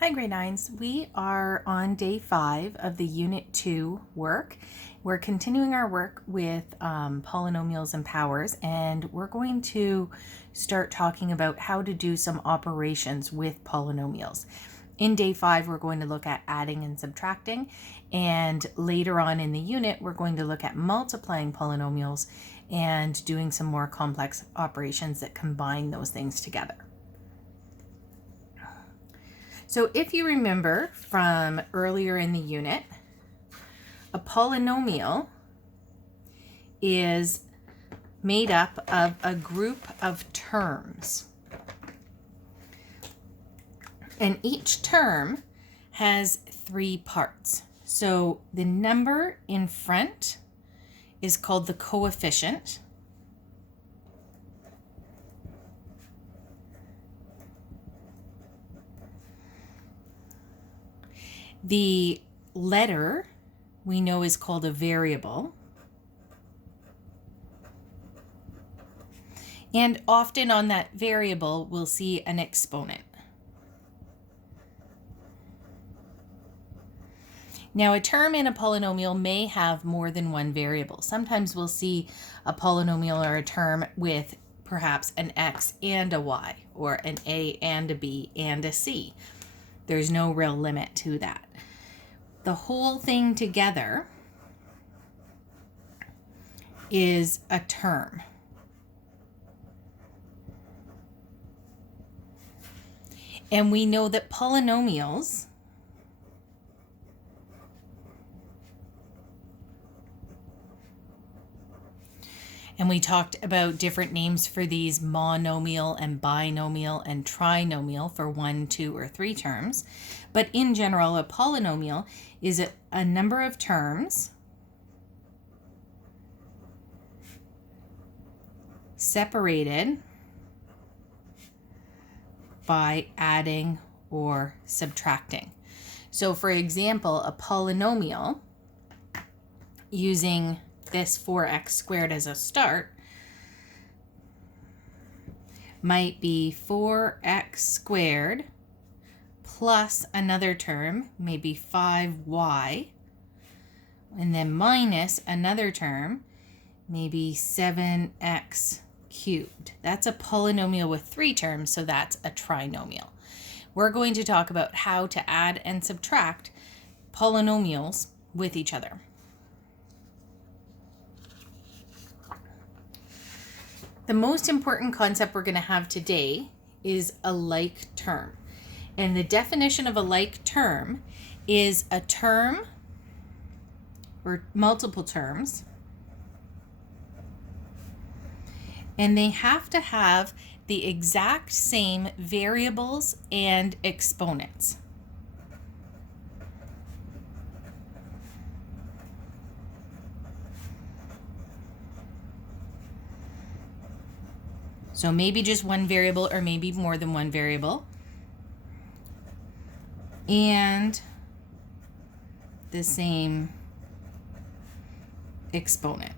Hi grade 9s, we are on day 5 of the Unit 2 work. We're continuing our work with polynomials and powers, and we're going to start talking about how to do some operations with polynomials. In day 5, we're going to look at adding and subtracting, and later on in the unit, we're going to look at multiplying polynomials and doing some more complex operations that combine those things together. So if you remember from earlier in the unit, a polynomial is made up of a group of terms. And each term has 3 parts. So the number in front is called the coefficient. The letter we know is called a variable. And often on that variable, we'll see an exponent. Now, a term in a polynomial may have more than one variable. Sometimes we'll see a polynomial or a term with perhaps an x and a y, or an a and a b and a c. There's no real limit to that. The whole thing together is a term. And we know that polynomials and we talked about different names for these: monomial and binomial and trinomial for 1, 2, or 3 terms. But in general, a polynomial is a number of terms separated by adding or subtracting. So for example, a polynomial, using this 4x squared as a start, might be 4x squared plus another term, maybe 5y, and then minus another term, maybe 7x cubed. That's a polynomial with 3 terms, so that's a trinomial. We're going to talk about how to add and subtract polynomials with each other. The most important concept we're going to have today is a like term. And the definition of a like term is a term or multiple terms, and they have to have the exact same variables and exponents. So maybe just one variable or maybe more than one variable. And the same exponent.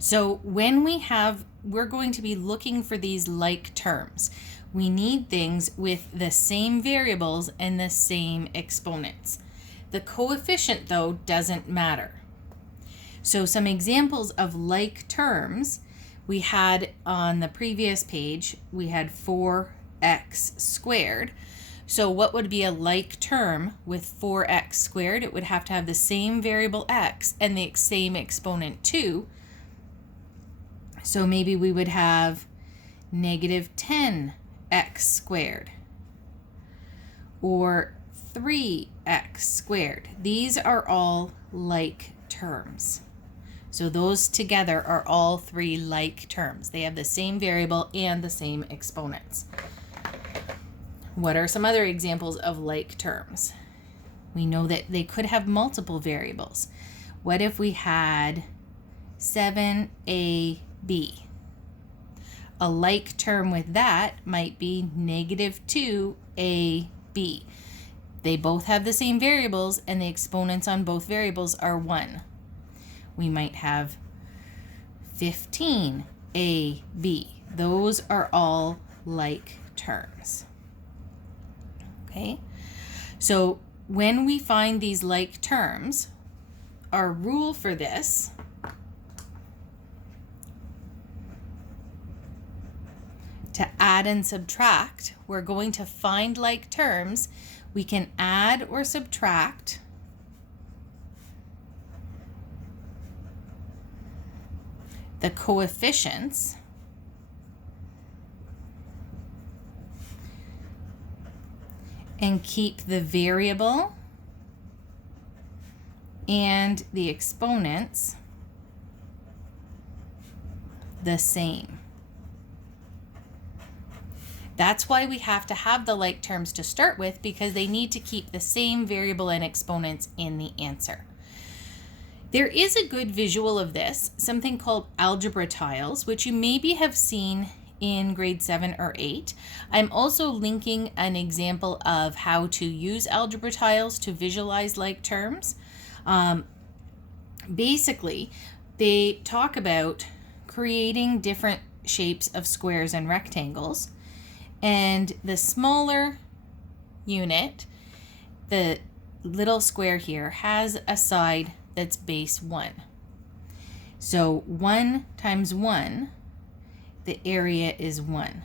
So when we're going to be looking for these like terms. We need things with the same variables and the same exponents. The coefficient, though, doesn't matter. So some examples of like terms we had on the previous page, we had 4x squared. So what would be a like term with 4x squared? It would have to have the same variable x and the same exponent 2. So maybe we would have negative 10x squared or 3x squared. These are all like terms. So those together are all 3 like terms. They have the same variable and the same exponents. What are some other examples of like terms? We know that they could have multiple variables. What if we had 7ab? A like term with that might be negative 2ab. They both have the same variables and the exponents on both variables are 1. We might have 15ab. Those are all like terms. Okay, so when we find these like terms, our rule for this to add and subtract, we're going to find like terms. We can add or subtract the coefficients and keep the variable and the exponents the same. That's why we have to have the like terms to start with, because they need to keep the same variable and exponents in the answer. There is a good visual of this, something called algebra tiles, which you maybe have seen in grade 7 or 8. I'm also linking an example of how to use algebra tiles to visualize like terms. Basically, they talk about creating different shapes of squares and rectangles, and the smaller unit, the little square here, has a side that's base 1. So 1 times 1, the area is 1.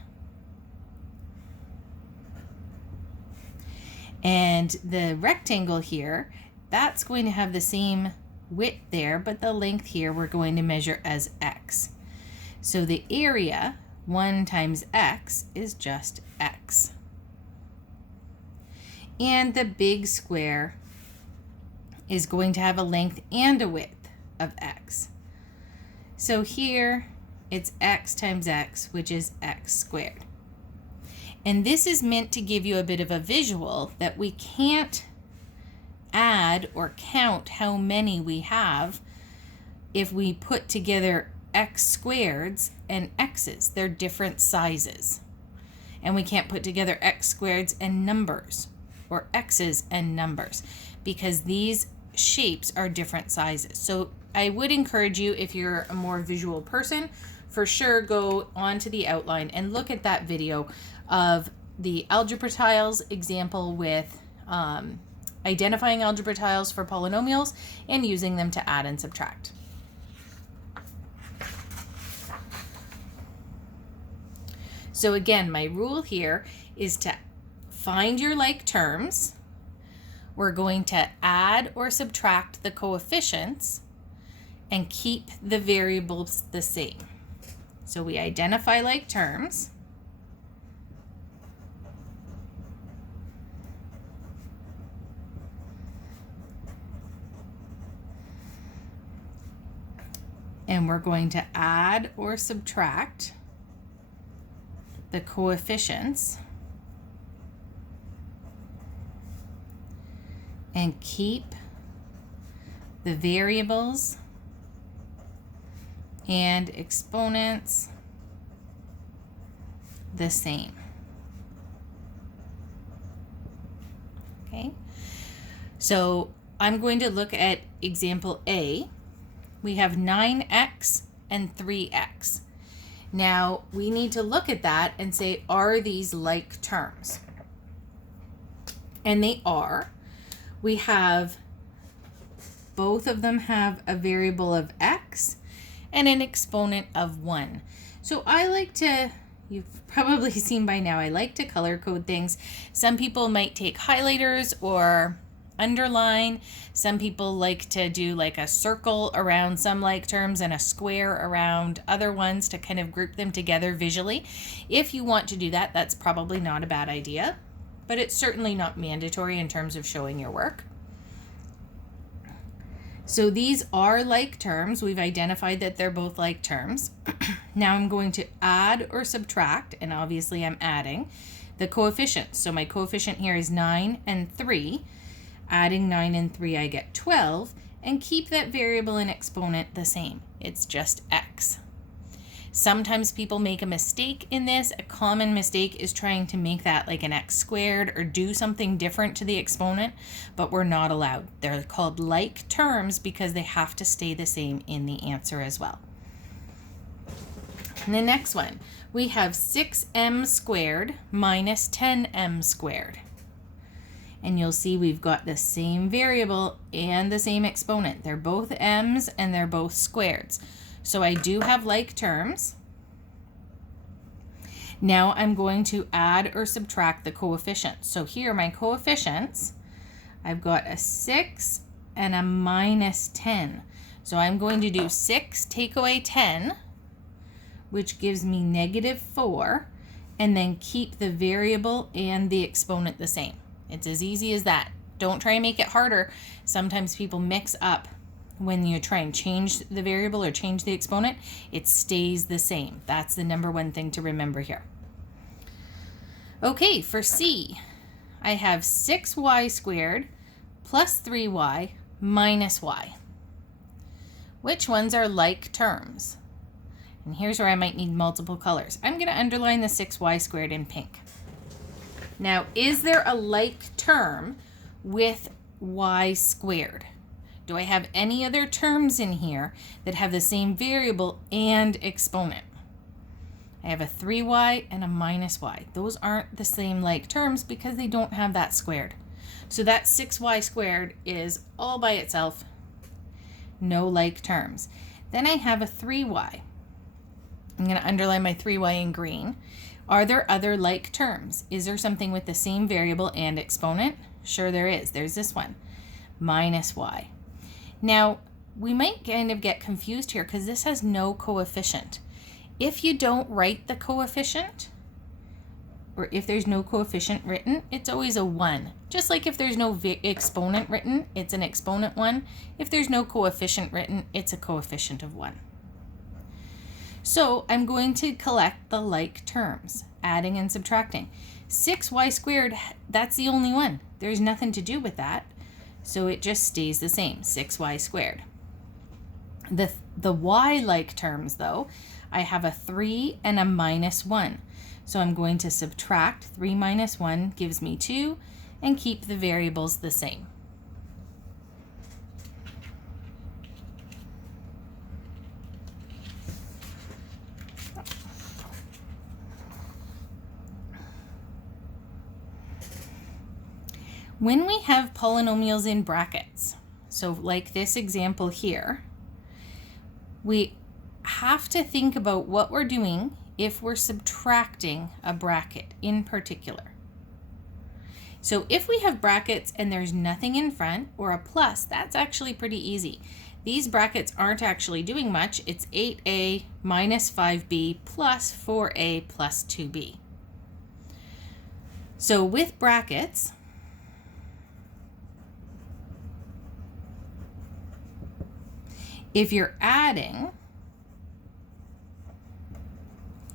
And the rectangle here, that's going to have the same width there, but the length here we're going to measure as x. So the area, 1 times x, is just x. And the big square is going to have a length and a width of x. So here it's x times x, which is x squared. And this is meant to give you a bit of a visual that we can't add or count how many we have if we put together x squareds and x's. They're different sizes. And we can't put together x squareds and numbers, or x's and numbers, because these shapes are different sizes. So I would encourage you, if you're a more visual person, for sure go onto the outline and look at that video of the algebra tiles example with identifying algebra tiles for polynomials and using them to add and subtract. So again, my rule here is to find your like terms. We're going to add or subtract the coefficients and keep the variables the same. So we identify like terms. And we're going to add or subtract the coefficients and keep the variables and exponents the same. Okay, so I'm going to look at example A. We have 9x and 3x. Now we need to look at that and say, are these like terms? And they are. We have, both of them have a variable of x and an exponent of 1. So I like to, you've probably seen by now, I like to color code things. Some people might take highlighters or underline. Some people like to do like a circle around some like terms and a square around other ones to kind of group them together visually. If you want to do that, that's probably not a bad idea, but it's certainly not mandatory in terms of showing your work. So these are like terms. We've identified that they're both like terms. Now I'm going to add or subtract, and obviously I'm adding the coefficients. So my coefficient here is 9 and 3. Adding 9 and 3, I get 12, and keep that variable and exponent the same. It's just x. Sometimes people make a mistake in this. A common mistake is trying to make that like an x squared or do something different to the exponent, but we're not allowed. They're called like terms because they have to stay the same in the answer as well. And the next one, we have 6m squared minus 10m squared. And you'll see we've got the same variable and the same exponent. They're both m's and they're both squareds. So I do have like terms. Now I'm going to add or subtract the coefficients. So here my coefficients, I've got a 6 and a minus 10. So I'm going to do 6 take away 10, which gives me -4, and then keep the variable and the exponent the same. It's as easy as that. Don't try and make it harder. Sometimes people mix up when you try and change the variable or change the exponent. It stays the same. That's the number one thing to remember here. Okay, for C, I have 6y squared plus 3y minus y. Which ones are like terms? And here's where I might need multiple colors. I'm going to underline the 6y squared in pink. Now, is there a like term with y squared? Do I have any other terms in here that have the same variable and exponent? I have a 3y and a minus y. Those aren't the same like terms because they don't have that squared. So that 6y squared is all by itself, no like terms. Then I have a 3y. I'm going to underline my 3y in green. Are there other like terms? Is there something with the same variable and exponent? Sure there is. There's this one, minus y. Now, we might kind of get confused here because this has no coefficient. If you don't write the coefficient, or if there's no coefficient written, it's always a 1. Just like if there's no exponent written, it's an exponent 1. If there's no coefficient written, it's a coefficient of 1. So I'm going to collect the like terms, adding and subtracting. 6y squared, that's the only one. There's nothing to do with that. So it just stays the same, 6y squared. The y-like terms, though, I have a 3 and a minus 1. So I'm going to subtract 3 minus 1 gives me 2 and keep the variables the same. When we have polynomials in brackets, so like this example here, we have to think about what we're doing if we're subtracting a bracket in particular. So if we have brackets and there's nothing in front or a plus, that's actually pretty easy. These brackets aren't actually doing much. It's 8a minus 5b plus 4a plus 2b. So with brackets, if you're adding,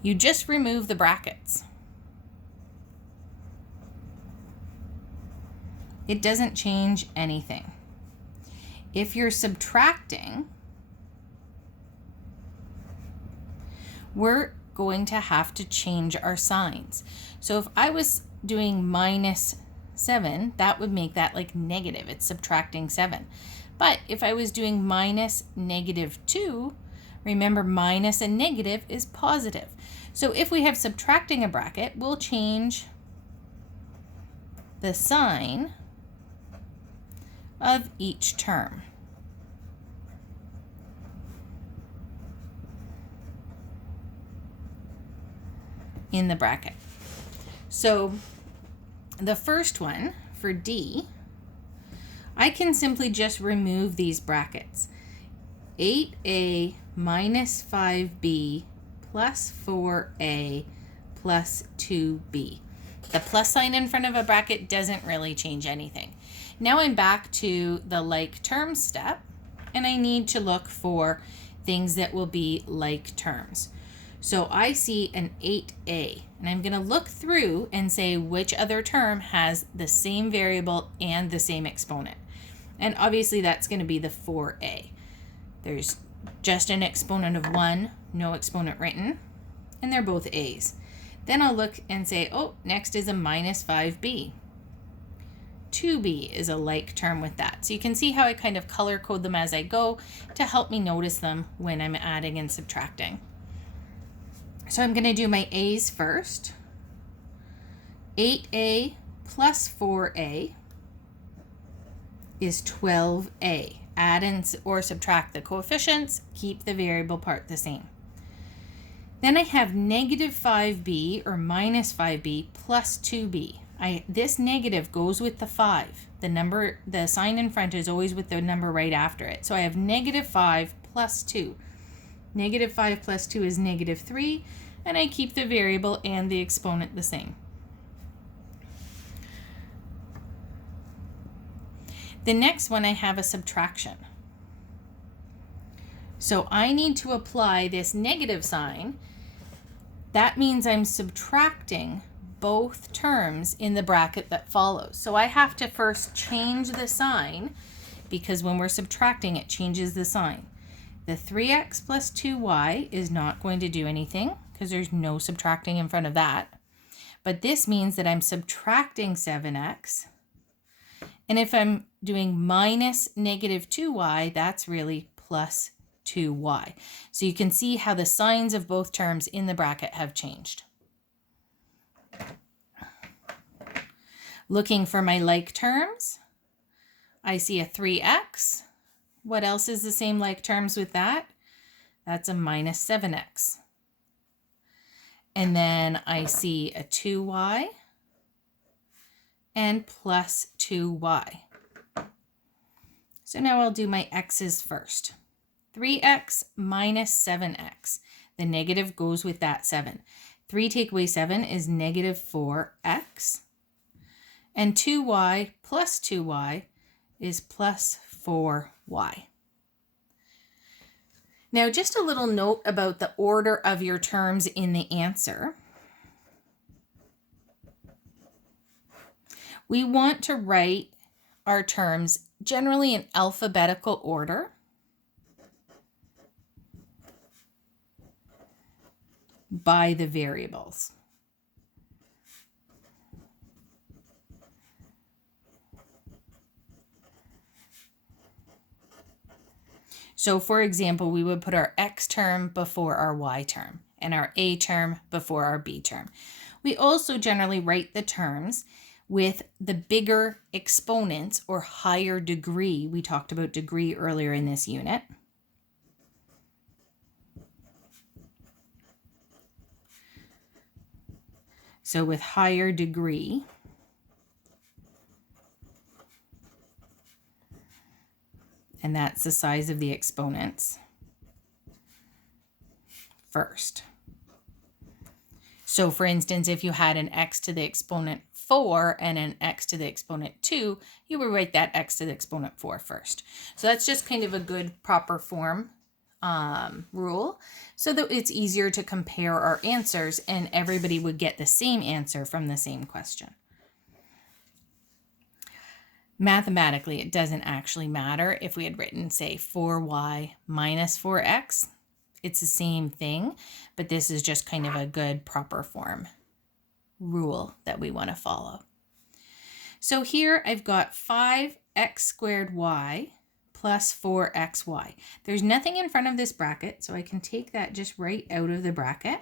you just remove the brackets. It doesn't change anything. If you're subtracting, we're going to have to change our signs. So if I was doing minus 7, that would make that like negative. It's subtracting 7. But if I was doing minus -2, remember minus and negative is positive. So if we have subtracting a bracket, we'll change the sign of each term. In the bracket. So the first one for D, I can simply just remove these brackets. 8a minus 5b plus 4a plus 2b. The plus sign in front of a bracket doesn't really change anything. Now I'm back to the like terms step, and I need to look for things that will be like terms. So I see an 8a, and I'm going to look through and say which other term has the same variable and the same exponent. And obviously that's going to be the 4a. There's just an exponent of 1, no exponent written, and they're both a's. Then I'll look and say, oh, next is a minus 5b. 2b is a like term with that. So you can see how I kind of color code them as I go to help me notice them when I'm adding and subtracting. So I'm going to do my A's first. 8A plus 4A is 12A. Add and or subtract the coefficients, keep the variable part the same. Then I have negative 5B or minus 5B plus 2B. This negative goes with the 5. The sign in front is always with the number right after it. So I have negative 5 plus 2. Negative 5 plus 2 is negative 3, and I keep the variable and the exponent the same. The next one I have a subtraction. So I need to apply this negative sign. That means I'm subtracting both terms in the bracket that follows. So I have to first change the sign, because when we're subtracting, it changes the sign. The 3x plus 2y is not going to do anything because there's no subtracting in front of that. But this means that I'm subtracting 7x. And if I'm doing minus negative 2y, that's really plus 2y. So you can see how the signs of both terms in the bracket have changed. Looking for my like terms, I see a 3x. What else is the same like terms with that? That's a minus 7x. And then I see a 2y and plus 2y. So now I'll do my x's first. 3x minus 7x. The negative goes with that 7. 3 take away 7 is negative 4x. And 2y plus 2y is plus 4y. Now, just a little note about the order of your terms in the answer. We want to write our terms generally in alphabetical order. By the variables. So for example, we would put our x term before our y term and our a term before our b term. We also generally write the terms with the bigger exponents or higher degree. We talked about degree earlier in this unit. So with higher degree, and that's the size of the exponents first. So for instance, if you had an x to the exponent 4 and an x to the exponent 2, you would write that x to the exponent 4 first. So that's just kind of a good proper form rule, so that it's easier to compare our answers and everybody would get the same answer from the same question. Mathematically, it doesn't actually matter if we had written, say, 4y minus 4x. It's the same thing, but this is just kind of a good proper form rule that we want to follow. So here I've got 5x squared y plus 4xy. There's nothing in front of this bracket, so I can take that just right out of the bracket.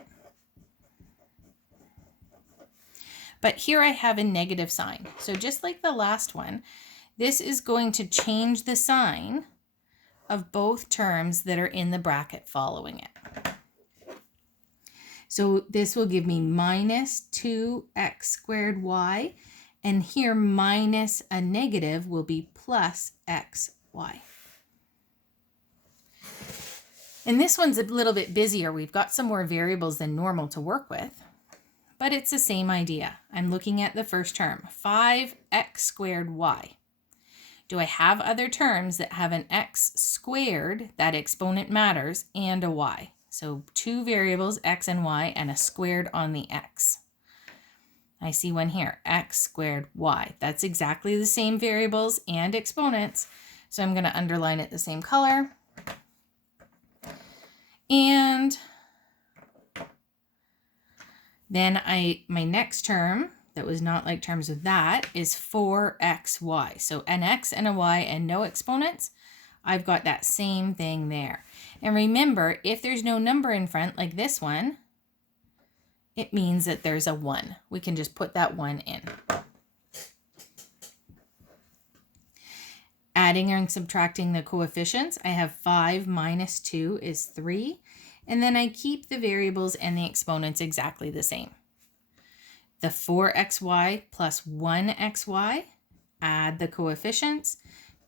But here I have a negative sign. So just like the last one, this is going to change the sign of both terms that are in the bracket following it. So this will give me minus 2x squared y, and here minus a negative will be plus xy. And this one's a little bit busier. We've got some more variables than normal to work with, but it's the same idea. I'm looking at the first term, 5x squared y. Do I have other terms that have an x squared, that exponent matters, and a y? So two variables, x and y, and a squared on the x. I see one here, x squared y. That's exactly the same variables and exponents. So I'm going to underline it the same color. And then my next term that was not like terms of that is 4xy. So an x and a y and no exponents. I've got that same thing there. And remember, if there's no number in front like this one, it means that there's a 1. We can just put that 1 in. Adding and subtracting the coefficients, I have 5 minus 2 is 3. And then I keep the variables and the exponents exactly the same. The 4xy plus 1xy, add the coefficients,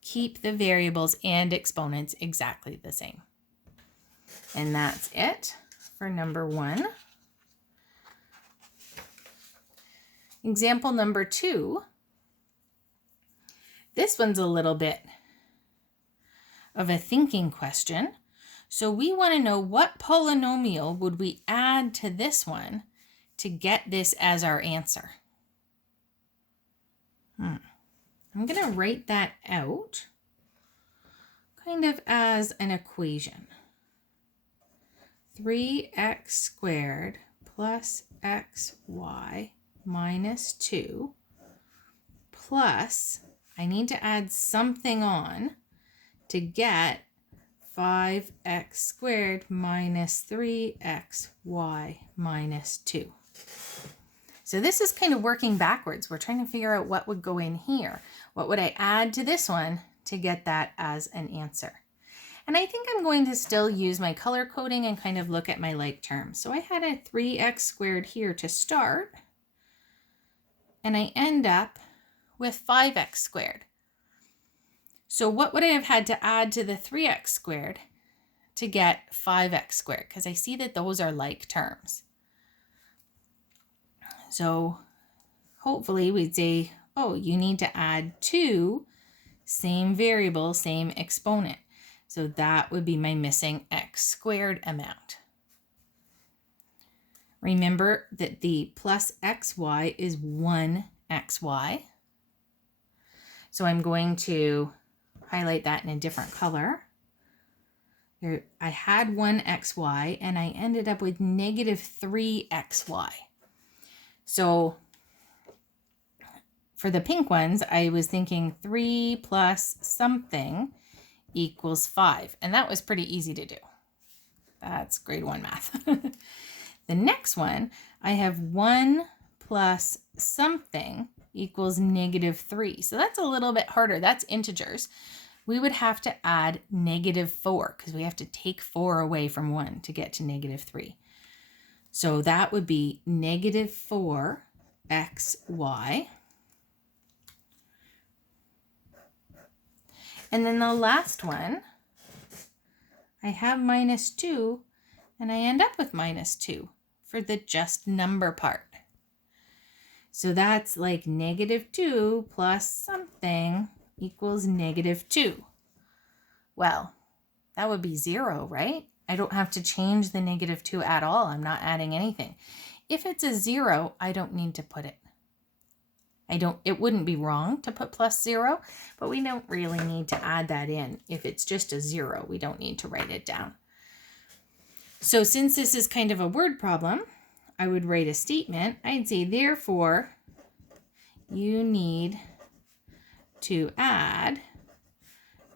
keep the variables and exponents exactly the same. And that's it for number 1. Example number 2. This one's a little bit of a thinking question. So we want to know what polynomial would we add to this one to get this as our answer. I'm going to write that out kind of as an equation. 3x squared plus xy minus 2 plus, I need to add something on to get 5x squared minus 3xy minus 2. So this is kind of working backwards. We're trying to figure out what would go in here. What would I add to this one to get that as an answer? And I think I'm going to still use my color coding and kind of look at my like terms. So I had a 3x squared here to start, and I end up with 5x squared. So what would I have had to add to the 3x squared to get 5x squared? Because I see that those are like terms. So hopefully we'd say, oh, you need to add 2, same variable, same exponent. So that would be my missing x squared amount. Remember that the plus xy is 1xy. So I'm going to highlight that in a different color. Here, I had 1xy and I ended up with negative 3xy. So for the pink ones, I was thinking 3 plus something equals 5. And that was pretty easy to do. That's grade 1 math. The next one, I have 1 plus something equals negative 3. So that's a little bit harder. That's integers. We would have to add negative 4 because we have to take 4 away from 1 to get to negative 3. So that would be negative 4xy. And then the last one, I have minus 2, and I end up with minus 2 for the just number part. So that's like negative 2 plus something equals negative 2. Well, that would be 0, right? I don't have to change the negative 2 at all. I'm not adding anything. If it's a 0, I don't need to put it. It wouldn't be wrong to put plus 0, but we don't really need to add that in. If it's just a 0, we don't need to write it down. So since this is kind of a word problem, I would write a statement. I'd say, therefore, you need to add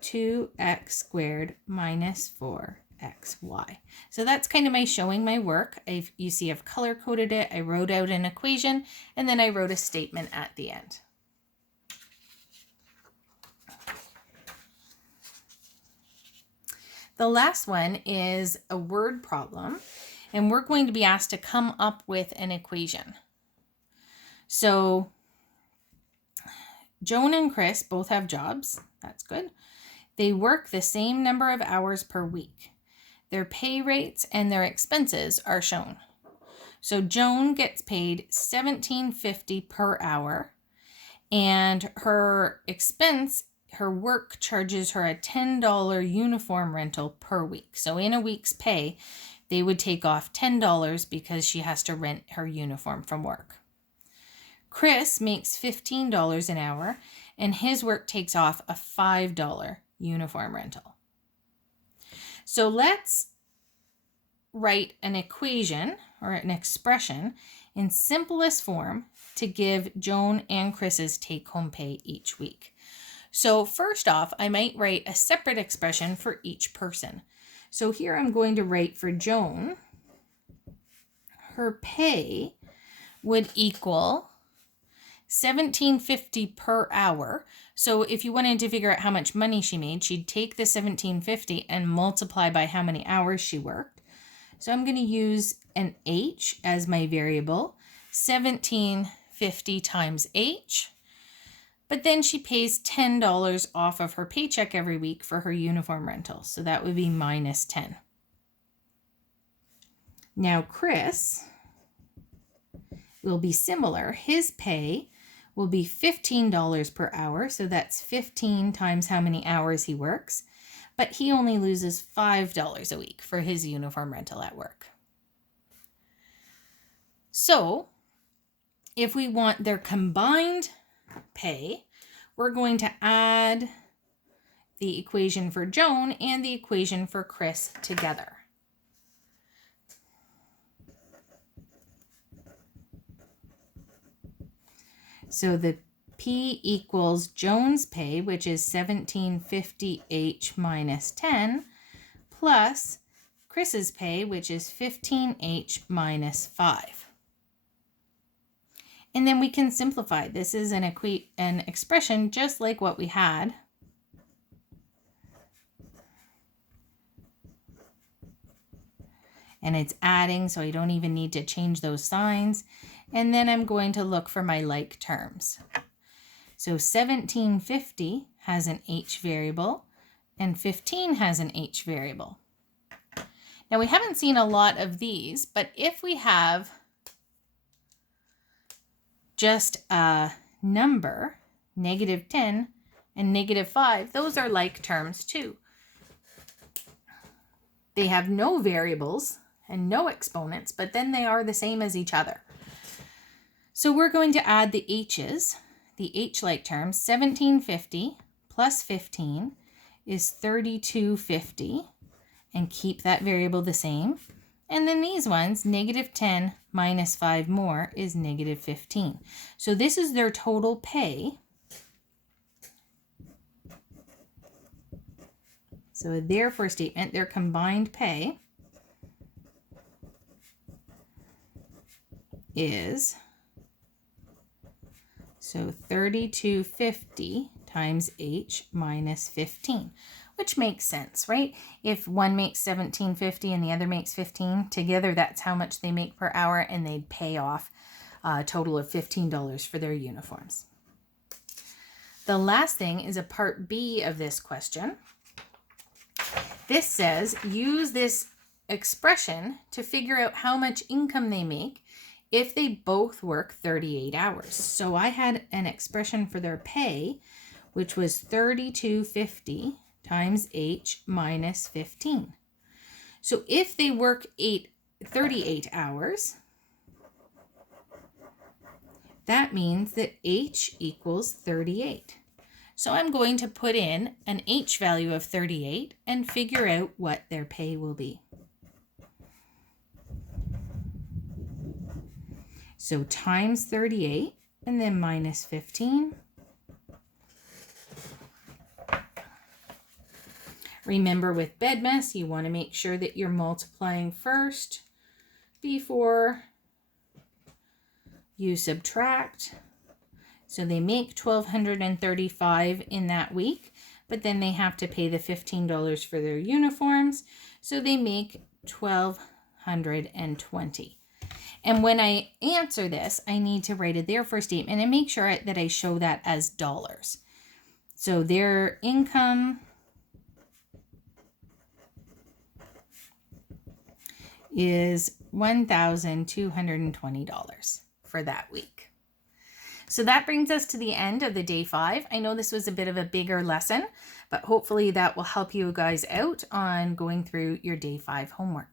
2x squared minus 4xy. So that's kind of my showing my work. You see I've color coded it. I wrote out an equation, and then I wrote a statement at the end. The last one is a word problem, and we're going to be asked to come up with an equation. So Joan and Chris both have jobs. That's good. They work the same number of hours per week. Their pay rates and their expenses are shown. So Joan gets paid $17.50 per hour, and her work charges her a $10 uniform rental per week. So in a week's pay, they would take off $10 because she has to rent her uniform from work. Chris makes $15 an hour, and his work takes off a $5 uniform rental. So let's write an equation or an expression in simplest form to give Joan and Chris's take-home pay each week. So first off, I might write a separate expression for each person. So here I'm going to write for Joan, her pay would equal $17.50 per hour. So if you wanted to figure out how much money she made, she'd take the $17.50 and multiply by how many hours she worked. So I'm going to use an H as my variable, $17.50 times H. But then she pays $10 off of her paycheck every week for her uniform rental. So that would be minus 10. Now Chris will be similar. His pay will be $15 per hour. So that's 15 times how many hours he works. But he only loses $5 a week for his uniform rental at work. So if we want their combined pay, we're going to add the equation for Joan and the equation for Chris together. So the P equals Joan's pay, which is $17.50H minus 10, plus Chris's pay, which is $15H minus 5. And then we can simplify. This is an expression just like what we had. And it's adding, so I don't even need to change those signs. And then I'm going to look for my like terms. So 1750 has an H variable and 15 has an H variable. Now we haven't seen a lot of these, but if we have just a number, -10 and -5, those are like terms too. They have no variables and no exponents, but then they are the same as each other. So we're going to add the H's, the H-like terms. 1750 plus 15 is 3250, and keep that variable the same. And then these ones, -10 minus 5 more is -15. So this is their total pay. So a therefore statement, their combined pay is, so 3250 times H minus 15, which makes sense, right? If one makes 1750 and the other makes 15, together that's how much they make per hour, and they'd pay off a total of $15 for their uniforms. The last thing is a part B of this question. This says, use this expression to figure out how much income they make if they both work 38 hours. So I had an expression for their pay, which was 3250 times H minus 15. So if they work 38 hours, that means that H equals 38. So I'm going to put in an H value of 38 and figure out what their pay will be. So times 38 and then minus 15. Remember, with BEDMAS, you want to make sure that you're multiplying first before you subtract. So they make $1,235 in that week, but then they have to pay the $15 for their uniforms. So they make $1,220. And when I answer this, I need to write a therefore statement and make sure that I show that as dollars. So their income is $1,220 for that week. So that brings us to the end of the day 5. I know this was a bit of a bigger lesson, but hopefully that will help you guys out on going through your day 5 homework.